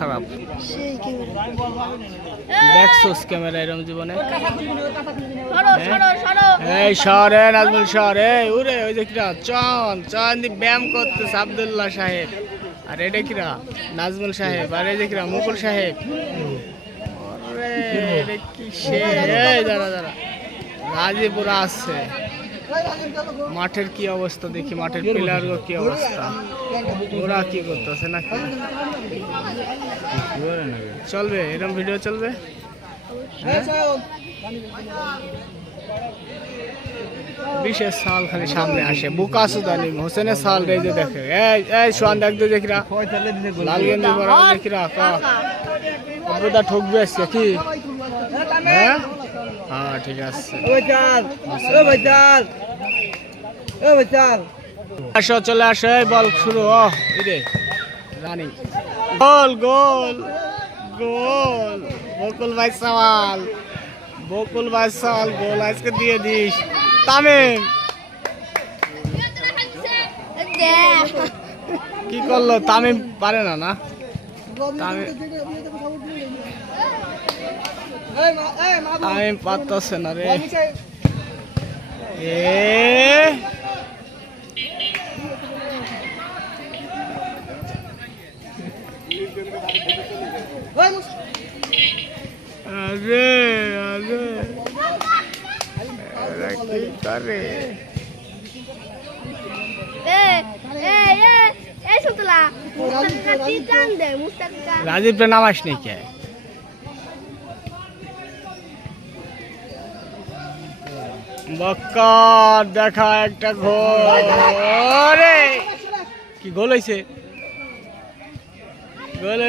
খারাপ? দেখছোস ক্যামেরা এরকম জীবনে? এই শহরে নাজমুল শহরে উরে ওই যে কিরা চন ব্যায়াম করতেছে আব্দুল্লাহ সাহেব, আর এটা কিরা নাজমুল সাহেব, আর এই যে কিরা মুকুল সাহেব। গাজীপুর আসছে, মাঠের কি অবস্থা দেখি, মাঠের প্লেয়ার কি অবস্থা, ওরা কি করতেছে নাকি? চলবে এরকম ভিডিও চলবে? বিশেষ সাল খালি সামনে আসে, বুকাসুদ আলিম হোসেনের সাল রে যে দেখে, এই সোয়ান দেখ দে দেখিরা, লাল গেঞ্জি পরা দেখিরা, কবুদা ঠকবে আজকে কি? হ্যাঁ হ্যাঁ ঠিক আছে। আসো চলে আসো, বল শুরু। রানিং গোল গোল গোল, বকুল ভাই সওয়াল, বকুল ভাই সওয়াল গোল আজকে দিয়ে দিস। তামিম কি করলো? তামিম পারে না না, তামিম পারতেছে না রে। আরে আরে কি করে রাজীব নামাস নেই কে? বক্কর দেখা একটা গোল, কি গোল হয়েছে? গোল